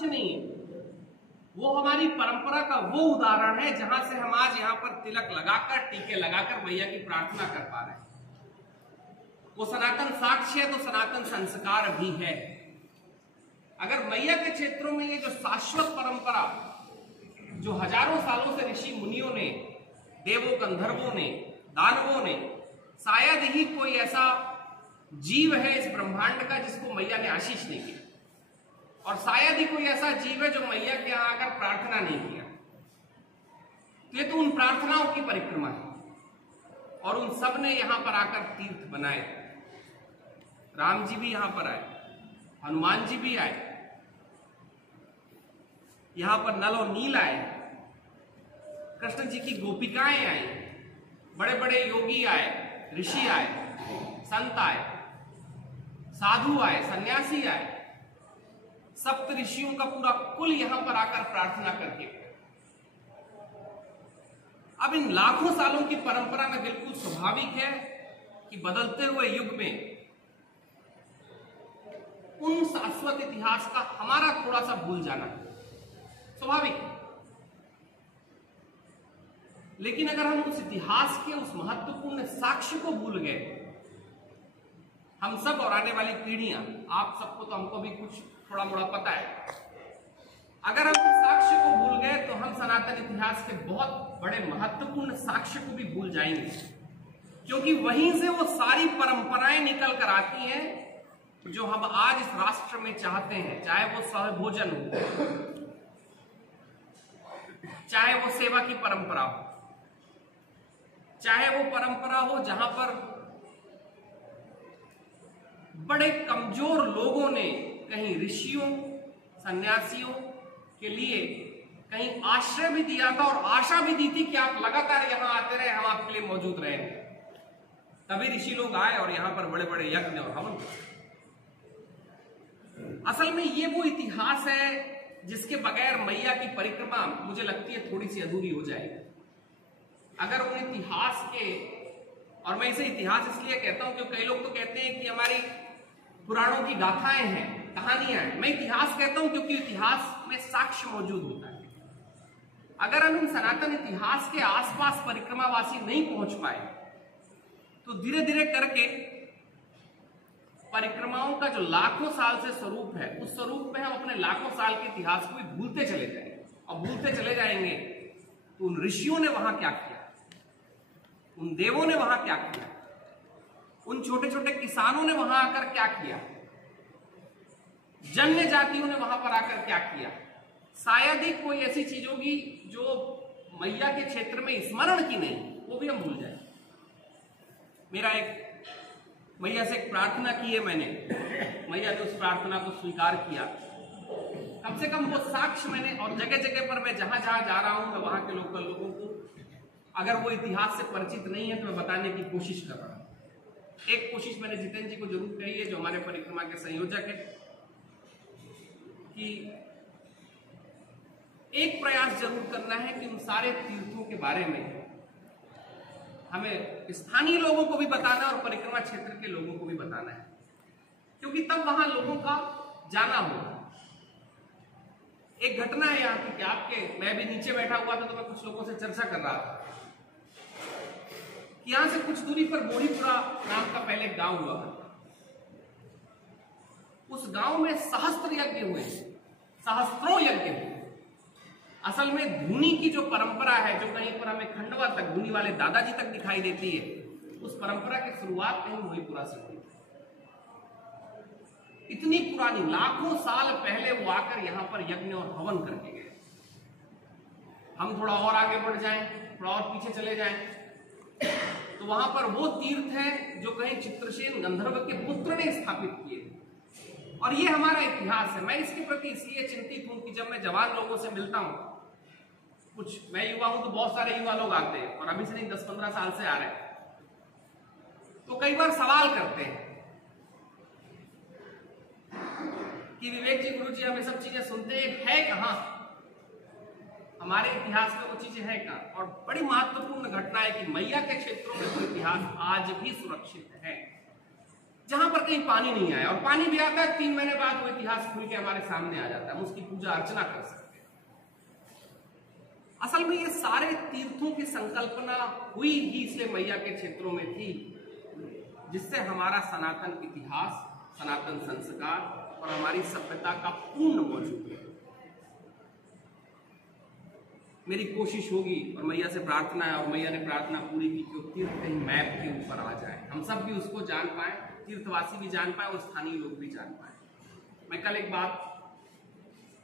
साक्ष्य नहीं है, वो हमारी परंपरा का वो उदाहरण है जहां से हम आज यहाँ पर तिलक लगाकर, टीके लगाकर मैया की प्रार्थना कर पा रहे हैं। वो सनातन साक्ष्य है तो सनातन संस्कार भी है। अगर मैया के क्षेत्रों में ये जो शाश्वत परंपरा जो हजारों सालों से ऋषि मुनियों ने, देवों, गंधर्वों ने, दानवों ने, शायद ही कोई ऐसा जीव है इस ब्रह्मांड का जिसको मैया ने आशीष नहीं किया, और शायद ही कोई ऐसा जीव है जो मैया के यहां आकर प्रार्थना नहीं किया। तो ये तो उन प्रार्थनाओं की परिक्रमा है, और उन सब ने यहां पर आकर तीर्थ बनाए। राम जी भी यहां पर आए, हनुमान जी भी आए, यहां पर नल और नील आए, कृष्ण जी की गोपिकाएं आई, बड़े बड़े योगी आए, ऋषि आए, संत आए, साधु आए, सन्यासी आए, सप्त ऋषियों का पूरा कुल यहां पर आकर प्रार्थना करके। अब इन लाखों सालों की परंपरा में बिल्कुल स्वाभाविक है कि बदलते हुए युग में उन शाश्वत इतिहास का हमारा थोड़ा सा भूल जाना स्वाभाविक है। लेकिन अगर हम उस इतिहास के उस महत्वपूर्ण साक्ष्य को भूल गए, हम सब और आने वाली पीढ़ियां, आप सबको तो, हमको भी कुछ थोड़ा मोड़ा पता है, अगर हम उस साक्ष्य को भूल गए तो हम सनातन इतिहास के बहुत बड़े महत्वपूर्ण साक्ष्य को भी भूल जाएंगे, क्योंकि वहीं से वो सारी परंपराएं निकल कर आती हैं जो हम आज इस राष्ट्र में चाहते हैं। चाहे वो सहभोजन हो, चाहे वो सेवा की परंपरा हो, चाहे वो परंपरा हो जहां पर बड़े कमजोर लोगों ने कहीं ऋषियों, सन्यासियों के लिए कहीं आश्रय भी दिया था और आशा भी दी थी कि आप लगातार यहां आते रहे, हम आपके लिए मौजूद रहेंगे। तभी ऋषि लोग आए और यहां पर बड़े बड़े यज्ञ और हवन। असल में ये वो इतिहास है जिसके बगैर मैया की परिक्रमा मुझे लगती है थोड़ी सी अधूरी हो जाएगी। अगर उन इतिहास के, और मैं इसे इतिहास इसलिए कहता हूं क्योंकि कई लोग तो कहते हैं कि हमारी पुराणों की गाथाएं हैं, कहानियां हैं। मैं इतिहास कहता हूं क्योंकि इतिहास में साक्ष्य मौजूद होता है। अगर हम इन सनातन इतिहास के आसपास परिक्रमावासी नहीं पहुंच पाए तो धीरे धीरे करके परिक्रमाओं का जो लाखों साल से स्वरूप है, उस स्वरूप में हम अपने लाखों साल के इतिहास को भी भूलते चले जाएंगे। और भूलते चले जाएंगे तो उन ऋषियों ने वहां क्या किया, उन देवों ने वहां क्या किया, उन छोटे छोटे किसानों ने वहां आकर क्या किया, जन्य जातियों ने वहां पर आकर क्या किया, शायद ही कोई ऐसी चीज होगी जो मैया के क्षेत्र में स्मरण की नहीं, वो भी हम भूल जाए। मेरा एक मैया से एक प्रार्थना की है मैंने, मैया ने उस प्रार्थना को स्वीकार किया। कम से कम वो साक्ष्य मैंने, और जगह जगह पर मैं जहां जहां जा रहा हूं मैं वहां के लोकल लोगों को अगर वो इतिहास से परिचित नहीं है तो मैं बताने की कोशिश कर रहा हूं। एक कोशिश मैंने जितेंद्र जी को जरूर कही है, जो हमारे परिक्रमा के संयोजक है, कि एक प्रयास जरूर करना है कि उन सारे तीर्थों के बारे में हमें स्थानीय लोगों को भी बताना और परिक्रमा क्षेत्र के लोगों को भी बताना है, क्योंकि तब वहां लोगों का जाना होगा। एक घटना है यहाँ की कि आपके, मैं भी नीचे बैठा हुआ था तो मैं कुछ लोगों से चर्चा कर रहा था कि यहां से कुछ दूरी पर बोरीपुरा नाम का पहले एक गांव हुआ करता। उस गांव में सहस्त्र यज्ञ हुए, सहस्त्रों यज्ञ हुए। असल में धुनी की जो परंपरा है, जो कहीं पर हमें खंडवा तक, धुनी वाले दादाजी तक दिखाई देती है, उस परंपरा की शुरुआत कहीं बोरीपुरा से हुई। इतनी पुरानी, लाखों साल पहले वो आकर यहां पर यज्ञ और हवन करके गए। हम थोड़ा और आगे बढ़ जाएं, थोड़ा और पीछे चले जाएं तो वहां पर वो तीर्थ है जो कहीं चित्रसेन गंधर्व के पुत्र ने स्थापित किए। और ये हमारा इतिहास है। मैं इसके प्रति इसलिए चिंतित हूं कि जब मैं जवान लोगों से मिलता हूं, कुछ, मैं युवा हूं तो बहुत सारे युवा लोग आते हैं और अभी से नहीं 10-15 साल से आ रहे हैं, तो कई बार सवाल करते हैं कि विवेक जी, गुरु जी, हम ये सब चीजें सुनते हैं कहां, हमारे इतिहास में वो चीजें हैं कहां। और बड़ी महत्वपूर्ण घटना है कि मैया के क्षेत्रों में वो इतिहास आज भी सुरक्षित है। जहां पर कहीं पानी नहीं आया, और पानी भी आता है 3 महीने बाद वो इतिहास खुल के हमारे सामने आ जाता है, हम उसकी पूजा अर्चना कर सकते हैं। असल में ये सारे तीर्थों की संकल्पना हुई ही इसलिए मैया के क्षेत्रों में थी, जिससे हमारा सनातन इतिहास, सनातन संस्कार और हमारी सभ्यता का पूर्ण मौजूद है। मेरी कोशिश होगी और मैया से प्रार्थना है, और मैया ने प्रार्थना पूरी की कि वो तीर्थ कहीं मैप के ऊपर आ जाए, हम सब भी उसको जान पाए, तीर्थवासी भी जान पाए और स्थानीय लोग भी जान पाए। मैं कल एक बात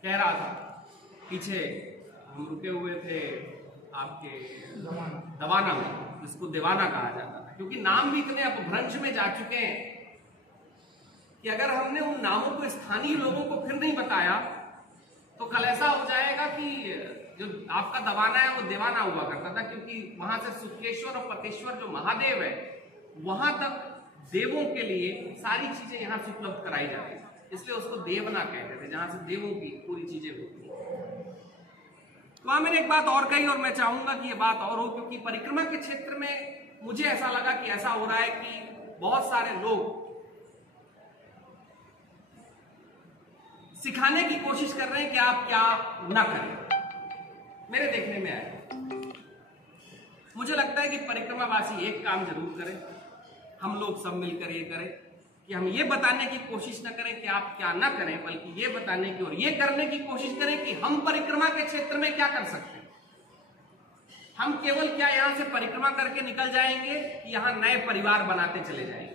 कह रहा था, पीछे हम रुके हुए थे आपके दवाना में, जिसको देवाना कहा जाता था, क्योंकि नाम भी इतने अपभ्रंश में जा चुके हैं कि अगर हमने उन नामों को स्थानीय लोगों को फिर नहीं बताया तो कल ऐसा हो जाएगा कि जो आपका दवाना है वो देवाना हुआ करता था, क्योंकि वहां से सुखेश्वर और पतेश्वर जो महादेव है वहां तक देवों के लिए सारी चीजें यहां से उपलब्ध कराई जाती है, इसलिए उसको देवना कहते थे, जहां से देवों की पूरी चीजें होती है। तो वहां मैंने एक बात और कही, और मैं चाहूंगा कि ये बात और हो, क्योंकि परिक्रमा के क्षेत्र में मुझे ऐसा लगा कि ऐसा हो रहा है कि बहुत सारे लोग सिखाने की कोशिश कर रहे हैं कि आप क्या ना करें। मेरे देखने में आया, मुझे लगता है कि परिक्रमावासी एक काम जरूर करें, हम लोग सब मिलकर ये करें कि हम ये बताने की कोशिश न करें कि आप क्या ना करें, बल्कि ये बताने की और ये करने की कोशिश करें कि हम परिक्रमा के क्षेत्र में क्या कर सकते हैं। हम केवल क्या यहां से परिक्रमा करके निकल जाएंगे कि यहां नए परिवार बनाते चले जाएंगे।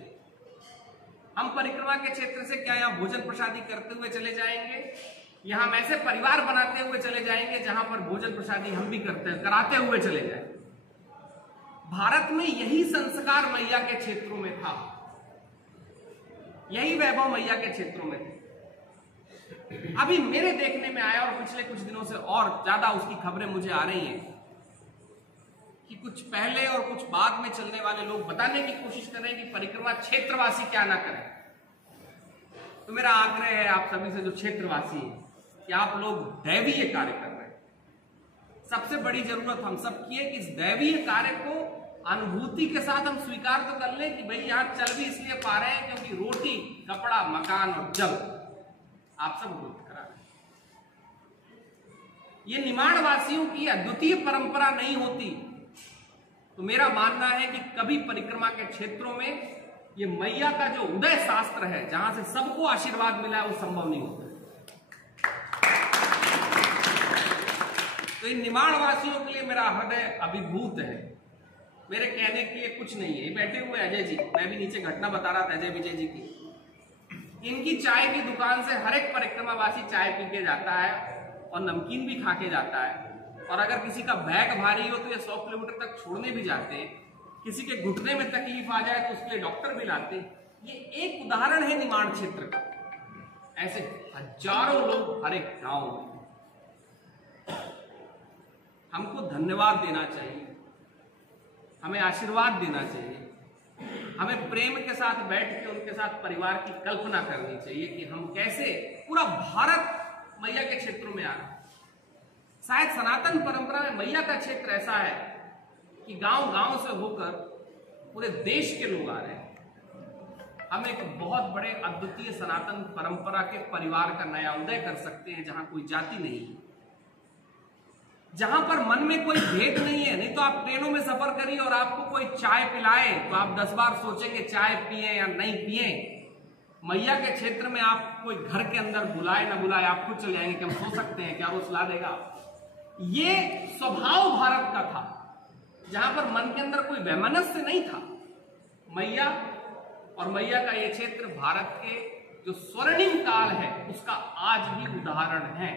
हम परिक्रमा के क्षेत्र से क्या यहां भोजन प्रसादी करते हुए चले जाएंगे, यहां हम ऐसे परिवार बनाते हुए चले जाएंगे जहां पर भोजन प्रसादी हम भी कराते हुए चले जाएंगे। भारत में यही संस्कार मैया के क्षेत्रों में था, यही वैभव मैया के क्षेत्रों में थे। अभी मेरे देखने में आया, और पिछले कुछ दिनों से और ज्यादा उसकी खबरें मुझे आ रही हैं कि कुछ पहले और कुछ बाद में चलने वाले लोग बताने की कोशिश कर रहे हैं कि परिक्रमा क्षेत्रवासी क्या ना करें। तो मेरा आग्रह है आप सभी से जो क्षेत्रवासी हैं कि आप लोग दैवीय कार्य कर रहे हैं। सबसे बड़ी जरूरत हम सब की है कि इस दैवीय कार्य को अनुभूति के साथ हम स्वीकार तो कर लें कि भाई यहां चल भी इसलिए पा रहे हैं क्योंकि रोटी, कपड़ा, मकान और जल आप सब उपलब्ध करा रहे हैं। ये निमाड़ वासियों की अद्वितीय परंपरा नहीं होती तो मेरा मानना है कि कभी परिक्रमा के क्षेत्रों में ये मैया का जो उदय शास्त्र है, जहां से सबको आशीर्वाद मिला है, वो संभव नहीं होता। तो इन निमाड़ वासियों के लिए मेरा हृदय अभिभूत है। मेरे कहने के लिए कुछ नहीं है। बैठे हुए अजय जी, मैं भी नीचे घटना बता रहा था अजय विजय जी की। इनकी चाय की दुकान से हर एक परिक्रमावासी चाय पी के जाता है और नमकीन भी खा के जाता है, और अगर किसी का बैग भारी हो तो ये 100 किलोमीटर तक छोड़ने भी जाते हैं। किसी के घुटने में तकलीफ आ जाए तो उसके लिए डॉक्टर भी लाते हैं। ये एक उदाहरण है निमाड़ क्षेत्र का। ऐसे हजारों लोग हर एक गांव में। हमको धन्यवाद देना चाहिए, हमें आशीर्वाद देना चाहिए, हमें प्रेम के साथ बैठ के उनके साथ परिवार की कल्पना करनी चाहिए कि हम कैसे पूरा भारत मैया के क्षेत्रों में आ रहे हैं। शायद सनातन परंपरा में मैया का क्षेत्र ऐसा है कि गांव गांव से होकर पूरे देश के लोग आ रहे हैं। हम एक बहुत बड़े अद्वितीय सनातन परंपरा के परिवार का नया उदय कर सकते हैं, जहां कोई जाति नहीं है, जहां पर मन में कोई भेद नहीं है। नहीं तो आप ट्रेनों में सफर करिए और आपको कोई चाय पिलाए तो आप 10 बार सोचेंगे चाय पिए या नहीं पिए। मैया के क्षेत्र में आप कोई घर के अंदर बुलाए ना बुलाए, आप खुद चले जाएंगे कि हम सो सकते हैं क्या, वो सुला देगा। ये स्वभाव भारत का था, जहां पर मन के अंदर कोई वैमनस्य नहीं था। मैया और मैया का ये क्षेत्र भारत के जो स्वर्णिम काल है उसका आज भी उदाहरण है।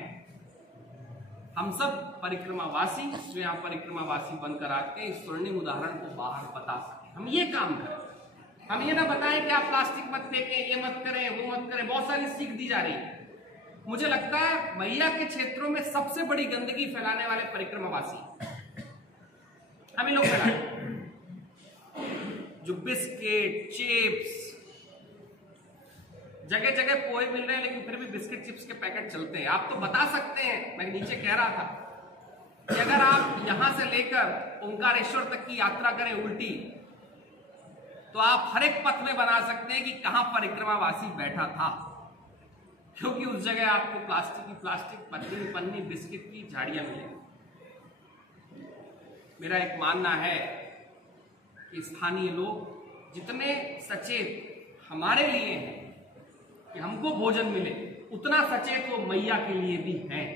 हम सब परिक्रमावासी जो यहाँ परिक्रमावासी बनकर आते हैं, इस स्वर्णिम उदाहरण को बाहर बता सके। हम ये काम करें, हम ये ना बताएं कि आप प्लास्टिक मत फेंकें, ये मत करें, वो मत करें। बहुत सारी सीख दी जा रही है। मुझे लगता है मैया के क्षेत्रों में सबसे बड़ी गंदगी फैलाने वाले परिक्रमावासी हम ही लोग फैलाएं। जो बिस्किट, चिप्स, जगह जगह पोहे मिल रहे हैं लेकिन फिर भी बिस्किट चिप्स के पैकेट चलते हैं। आप तो बता सकते हैं, मैं नीचे कह रहा था कि अगर आप यहां से लेकर ओंकारेश्वर तक की यात्रा करें उल्टी, तो आप हर एक पथ में बना सकते हैं कि कहां परिक्रमावासी बैठा था, क्योंकि उस जगह आपको प्लास्टिक पन्नी पन्नी बिस्किट की झाड़ियां मिलेंगी। मेरा एक मानना है कि स्थानीय लोग जितने सचेत हमारे लिए हैं कि हमको भोजन मिले, उतना सचेत वो मैया के लिए भी हैं।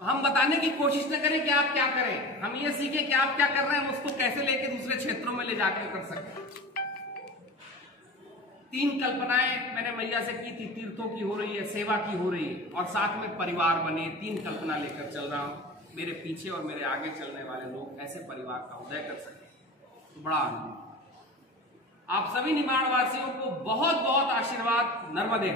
तो हम बताने की कोशिश न करें कि आप क्या करें, हम ये सीखें कि आप क्या कर रहे हैं, हम उसको कैसे लेके दूसरे क्षेत्रों में ले जाकर कर सकते हैं। 3 कल्पनाएं मैंने मैया से की थी, तीर्थों की हो रही है, सेवा की हो रही है, और साथ में परिवार बने। 3 कल्पना लेकर चल रहा हूं, मेरे पीछे और मेरे आगे चलने वाले लोग ऐसे परिवार का उदय कर सके, तो बड़ा आनंद। आप सभी निमाड़ वासियों को बहुत बहुत आशीर्वाद। नर्मदे।